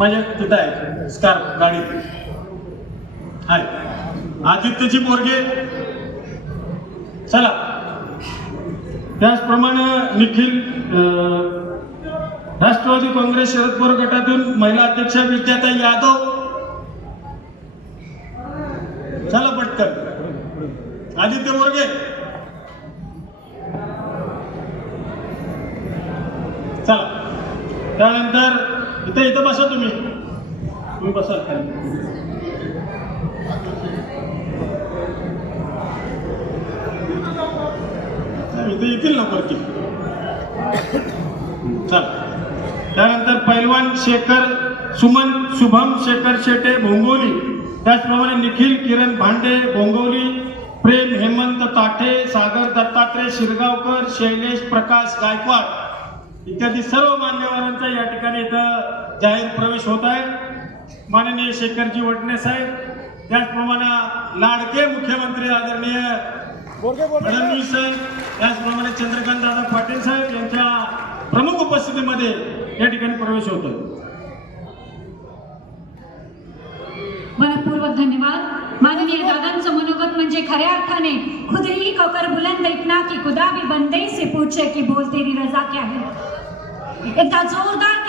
माझ्या तिथं आहे स्कार्फ गाडीत आहे. आदित्यची पोरगे चला. त्याचप्रमाणे निखिल राष्ट्रवादी काँग्रेस शरद पवार गटातून महिला अध्यक्ष विद्याताई यादव. चला पटकन आदित्य मोरगे. चला. त्यानंतर इथं बसा तुम्ही बसा खाली. इथे येतील ना वरती. चला. त्यानंतर पैलवान शेखर सुमन शुभम शेखर शेटे भोंगवली. त्याचप्रमाणे निखिल किरण भांडे भोंगवली. प्रेम हेमंत ताठे सागर दत्तात्रय शिरगावकर शैलेश प्रकाश गायकवाड इत्यादी सर्व मान्यवरांचा या ठिकाणी इथं जाहीर प्रवेश होत आहे. माननीय शेखरजी वडणे साहेब, त्याचप्रमाणे लाडके मुख्यमंत्री आदरणीय फडणवीस साहेब, त्याचप्रमाणे चंद्रकांत दादा पाटील साहेब यांच्या प्रमुख उपस्थितीमध्ये या ठिकाणी प्रवेश होतोय. मनपूर्वक धन्यवाद. माननीय दादांचं मनोगत म्हणजे खऱ्या अर्थाने खुद ही कोकर बुलंद इतना की खुदा भी बंदे से पूछे कि बोल तेरी रजा क्या है. एकदा जोरदार